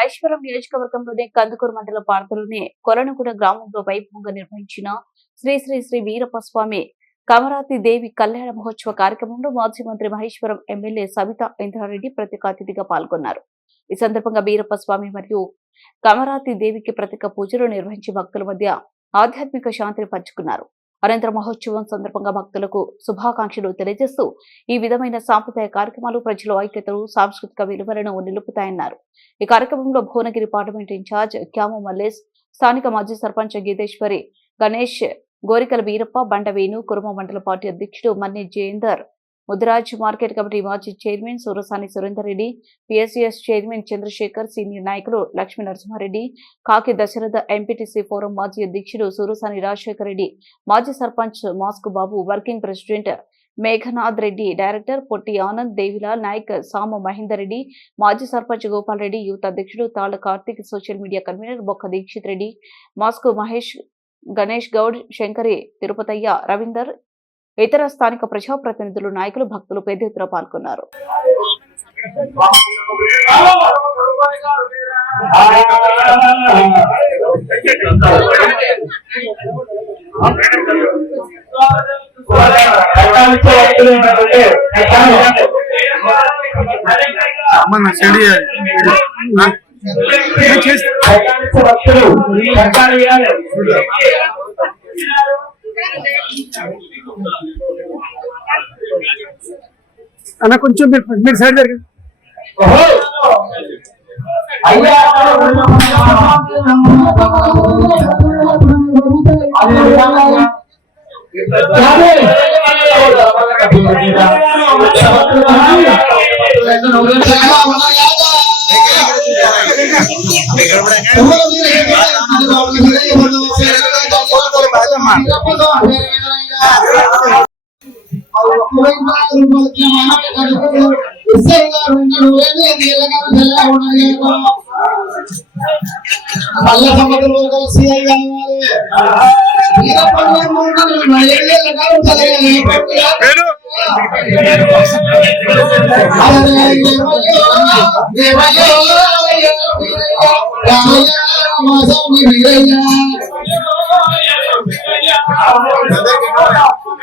మహేశ్వరం నియోజకవర్గంలోని కందుకూరు మండల పార్తలోని కొలనుగూడ గ్రామంలో వైభవంగా నిర్వహించిన శ్రీ శ్రీ శ్రీ వీరప్ప స్వామి కమరాతి దేవి కళ్యాణ మహోత్సవ కార్యక్రమంలో మాజీ మంత్రి మహేశ్వరం ఎమ్మెల్యే సవిత ఇంద్రారెడ్డి ప్రత్యేక అతిథిగా పాల్గొన్నారు. ఈ సందర్భంగా వీరప్ప స్వామి మరియు కమరాతి దేవికి ప్రత్యేక పూజలు నిర్వహించి భక్తుల మధ్య ఆధ్యాత్మిక శాంతిని పంచుకున్నారు. అనంతరం మహోత్సవం సందర్భంగా భక్తులకు శుభాకాంక్షలు తెలియజేస్తూ ఈ విధమైన సాంప్రదాయ కార్యక్రమాలు ప్రజల ఐక్యతలు సాంస్కృతిక విలువలను నిలుపుతాయన్నారు. ఈ కార్యక్రమంలో భువనగిరి పార్లమెంట్ ఇన్ఛార్జ్ క్యాము మల్లేష్ స్థానిక మాజీ సర్పంచ్ గీతేశ్వరి గణేష్ గోరికల వీరప్ప బండ వేణు కురుమ మండల పార్టీ అధ్యక్షుడు మన్ని జయేందర్ ముదిరాజ్ మార్కెట్ కమిటీ మాజీ chairman Surasani Surender Reddy PSCS chairman Chandrashekar senior నాయకులు లక్ష్మీ నరసింహారెడ్డి కాకి దశరథ ఎంపీటీసీ ఫోరం మాజీ అధ్యక్షుడు సూరసాని రాజశేఖర్ రెడ్డి మాజీ sarpanch mask Babu working president Meghanath Reddy director Potti Anand Devilal Naik Sama Mahender Reddy మాజీ సర్పంచ్ గోపాల్ రెడ్డి యూత్ అధ్యక్షుడు Talla Karthik social media convener Bokka Dikshith Reddy mask Mahesh Ganesh Goud Shankari Tirupathaiah Ravinder ఇతర స్థానిక ప్రజాప్రతినిధులు నాయకులు భక్తులు పెద్ద ఎత్తున పాల్గొన్నారు. అన్న కొంచెం మీరు మీరు సైడ్ జరగండి పల్ల సముద్రంలో కలిసి కావాలి పేరు ఏడు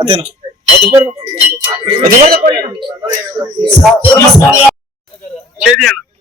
ಅದೇನು చేది అన్న సీన వెనక సీన వెనక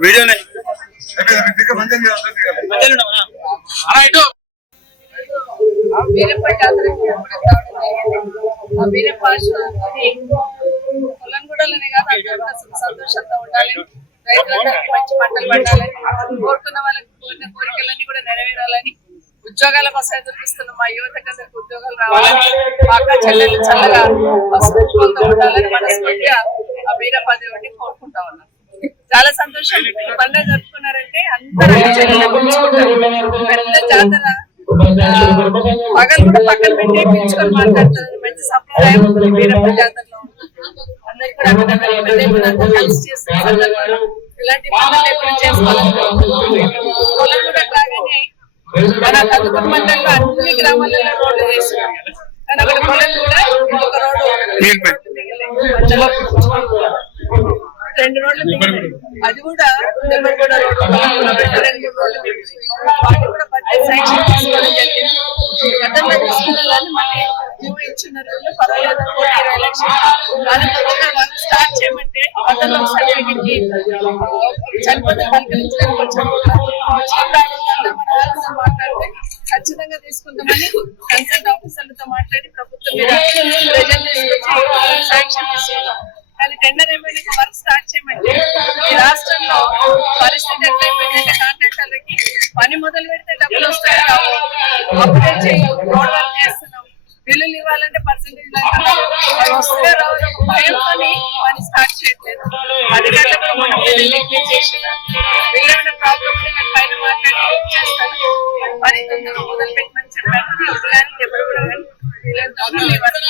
వీడియోనే. వీరప్ప వీరప్ప పొలంగూడలోనే కాదు కూడా సంతోషంతో ఉండాలి రైతులందరికీ మంచి పంటలు పండాలని కోరుకున్న వాళ్ళకి కోరిన కోరికలన్నీ కూడా ఉద్యోగాల కోసం ఎదురు చూస్తున్న మా యువతకు అందరికి ఉద్యోగాలు రావాలి. మా అక్క చెల్లెలు చల్లగా పసుపుతో ఉండాలని మనస్ఫూర్తిగా ఆ వీరప్ప దేవుడిని కోరుకుంటా ఉన్నాం. చాలా సంతోషం. పండుగ జరుపుకున్నారంటే అందరూ పెద్ద జాతర పగలు కూడా పక్కన పెట్టి పిలుచుకొని మాట్లాడుతున్నారు మంచి సంప్రదాయం ఈ వీరప్ప జాతరలో అందరికీ కూడా అన్నదమ్ములు, కలిసి చేస్తున్న సందర్భంలో. ఇలాంటి పండుగలు ఎప్పుడు చేసుకోవాలని మన కందుకూరు మండలంలో అన్ని గ్రామాలలో రోడ్లు వేసినాం కానీ అక్కడ కొలను కూడా ఒక రోడ్డు మిగిలిపోయింది. రెండు రోడ్లు. అది కూడా దెబ్బగూడ రోడ్డు రెండు మూడు రోడ్లు. వాటి కూడా బడ్జెట్ శాంక్షన్ తీసుకోవడం జరిగింది గతంలో తీసుకున్నదాన్ని మళ్ళీ జీవో ఇచ్చిన రోజులు పర్వాలేదు కోటి ఇరవై లక్షలు దాని తొందరగా వర్క్ స్టార్ట్ చేయమంటే చనిపోతే పలకరించడానికి వచ్చాము మన వాళ్ళతో మాట్లాడితే ఖచ్చితంగా తీసుకుందామని కన్సల్ట్ ఆఫీసర్లతో మాట్లాడి ప్రభుత్వం మీద శాంక్షన్ కానీ టెండర్ అయిపోయినాక వర్క్ స్టార్ట్ చేయమంటే ఈ రాష్ట్రంలో పరిస్థితి ఎట్లా అయిపోయిందంటే కాంట్రాక్టర్లకి పని మొదలు పెడితే డబ్బులు వస్తాయి అప్పుడే రోడ్ వర్క్ చేస్తున్నాం బిల్లులు ఇవ్వాలంటే పర్సెంటేజ్ వస్తే రావు పని స్టార్ట్ చేయట్లేదు మన చేసిన వీళ్ళేమైనా ప్రాబ్లం పైన మాట్లాడి చేస్తాను పని తొందరగా మొదలు முதல்வர்கள்